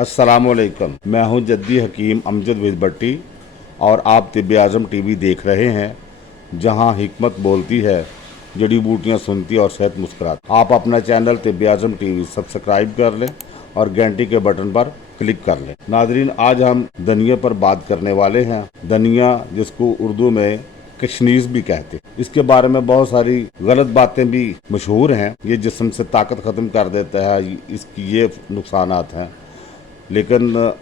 अस्सलामुअलैकुम, मैं हूं जद्दी हकीम अमजद विजबट्टी और आप तिब्बे आज़म टीवी देख रहे हैं, जहां हिकमत बोलती है, जड़ी बूटियां सुनती और सेहत मुस्कुराती। आप अपना चैनल तिब्बे आज़म टीवी सब्सक्राइब कर लें और घंटी के बटन पर क्लिक कर लें। नाजरीन, आज हम धनिया पर बात करने वाले हैं। धनिया, जिसको उर्दू में कशनीज भी कहते हैं, इसके बारे में बहुत सारी गलत बातें भी मशहूर हैं। ये जिस्म से ताकत ख़त्म कर देता है, इसकी ये नुकसानात हैं। लेकिन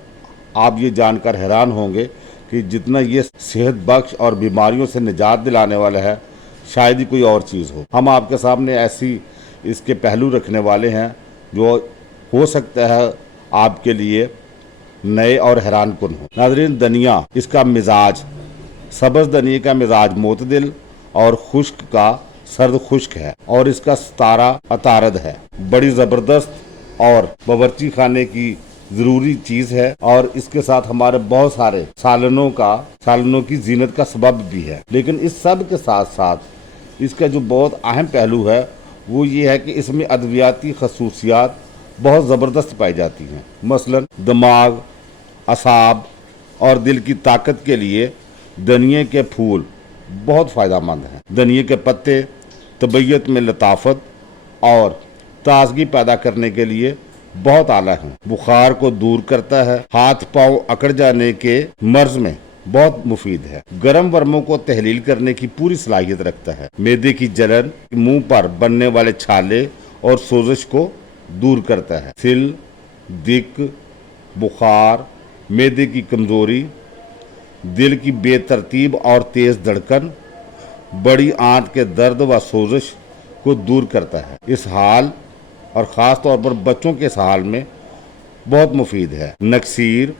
आप ये जानकर हैरान होंगे कि जितना ये सेहत बख्श और बीमारियों से निजात दिलाने वाला है, शायद ही कोई और चीज़ हो। हम आपके सामने ऐसी इसके पहलू रखने वाले हैं जो हो सकता है आपके लिए नए और हैरान कुन हो। नाज़रीन, धनिया, इसका मिजाज, सब्ज़ धनिया का मिजाज मोतदिल और खुश्क का सर्द खुश्क है और इसका सतारा अतारद है। बड़ी ज़बरदस्त और बावर्ची खाने की ज़रूरी चीज़ है और इसके साथ हमारे बहुत सारे सालनों की जीनत का सबब भी है। लेकिन इस सब के साथ साथ इसका जो बहुत अहम पहलू है वो ये है कि इसमें अद्वियाती खसूसियात बहुत ज़बरदस्त पाई जाती हैं। मसलन दिमाग, असाब और दिल की ताकत के लिए धनिया के फूल बहुत फ़ायदेमंद हैं। धनिया के पत्ते तबीयत में लताफत और ताजगी पैदा करने के लिए बहुत आला है। बुखार को दूर करता है। हाथ पांव अकड़ जाने के मर्ज में बहुत मुफीद है। गर्म वर्मों को तहलील करने की पूरी सलाहियत रखता है। मैदे की जलन, मुंह पर बनने वाले छाले और सोजिश को दूर करता है। सिल, दिक, बुखार, मैदे की कमजोरी, दिल की बेतरतीब और तेज धड़कन, बड़ी आंत के दर्द व सोजिश को दूर करता है। इस हाल और ख़ास तौर पर बच्चों के इस हाल में बहुत मुफीद है। नक्सीर,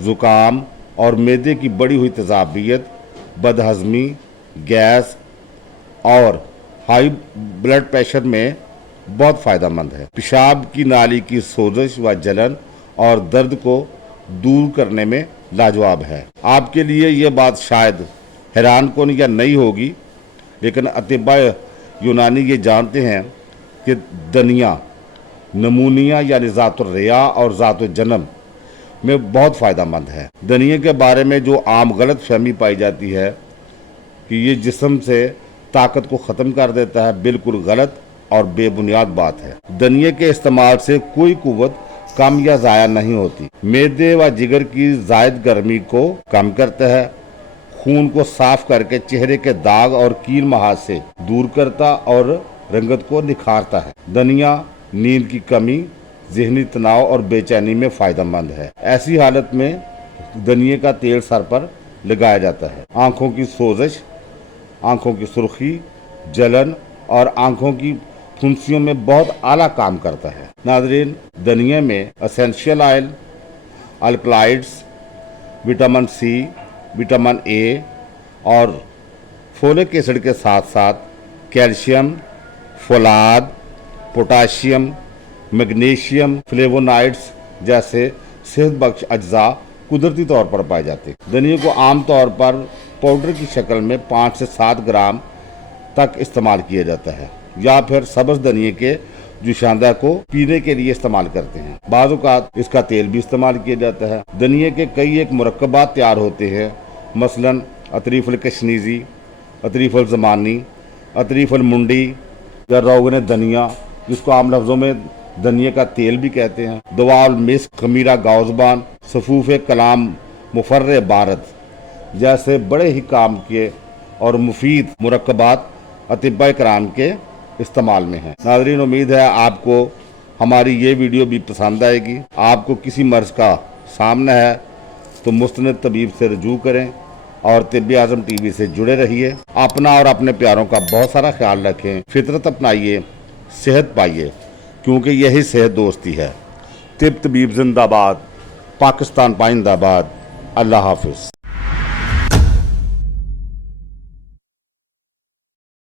ज़ुकाम और मैदे की बढ़ी हुई तेज़ाबियत, बदहज़मी, गैस और हाई ब्लड प्रेशर में बहुत फ़ायदेमंद है। पेशाब की नाली की सोजिश व जलन और दर्द को दूर करने में लाजवाब है। आपके लिए ये बात शायद हैरान कुन या नई होगी, लेकिन अतिबा यूनानी ये जानते हैं कि धनिया नमूनिया यानी ज़ातुर रिया और ज़ातुर जन्म में बहुत फ़ायदेमंद है। धनिया के बारे में जो आम गलत फहमी पाई जाती है कि ये जिस्म से ताकत को ख़त्म कर देता है, बिल्कुल गलत और बेबुनियाद बात है। धनिया के इस्तेमाल से कोई कुव्वत कम या ज़ाया नहीं होती। मैदे व जिगर की ज़ायद गर्मी को कम करता है। खून को साफ करके चेहरे के दाग और कील महाज से दूर करता और रंगत को निखारता है। धनिया नींद की कमी, ज़हनी तनाव और बेचैनी में फ़ायदेमंद है। ऐसी हालत में धनिया का तेल सर पर लगाया जाता है। आँखों की सोजिश, आँखों की सुर्खी, जलन और आँखों की फुंसियों में बहुत आला काम करता है। नाज़रीन, धनिया में essential oil, alkaloids, vitamin C, vitamin A और फोलिक एसिड के साथ साथ कैल्शियम, फोलाद, पोटाशियम, मैग्नीशियम, फ्लेवोनाइड्स जैसे सेहत बख्श अज्जा कुदरती तौर पर पाए जाते हैं। धनिया को आमतौर पर पाउडर की शक्ल में 5 से 7 ग्राम तक इस्तेमाल किया जाता है या फिर सब्ज़ धनिया के जुशांदा को पीने के लिए इस्तेमाल करते हैं। बाज़ औक़ात इसका तेल भी इस्तेमाल किया जाता है। धनिया के कई एक मुरक्कबात तैयार होते हैं, मसलन अतरीफ़ुल कशनीज़ी, अतरीफ़ुल ज़मानी, अतरीफ़ुल मुंडी या रोगन धनिया, जिसको आम लफ्ज़ों में धनिया का तेल भी कहते हैं, दवाल मिस्क, खमीरा गाउज़बान, सफ़ूफ़े कलाम, मुफर्रे बारत जैसे बड़े ही काम के और मुफीद मुरक्कबात अतिबा कराम के इस्तेमाल में है। नाज़रीन, उम्मीद है आपको हमारी ये वीडियो भी पसंद आएगी। आपको किसी मर्ज़ का सामना है तो मुस्तनद तबीब से रजू करें और तिब्बे आज़म टीवी से जुड़े रहिए। अपना और अपने प्यारों का बहुत सारा ख्याल रखें। फितरत अपनाइए, सेहत पाइए, क्योंकि यही सेहत दोस्ती है। तिब तबीब जिंदाबाद, पाकिस्तान पाइंदाबाद। अल्लाह हाफिज़।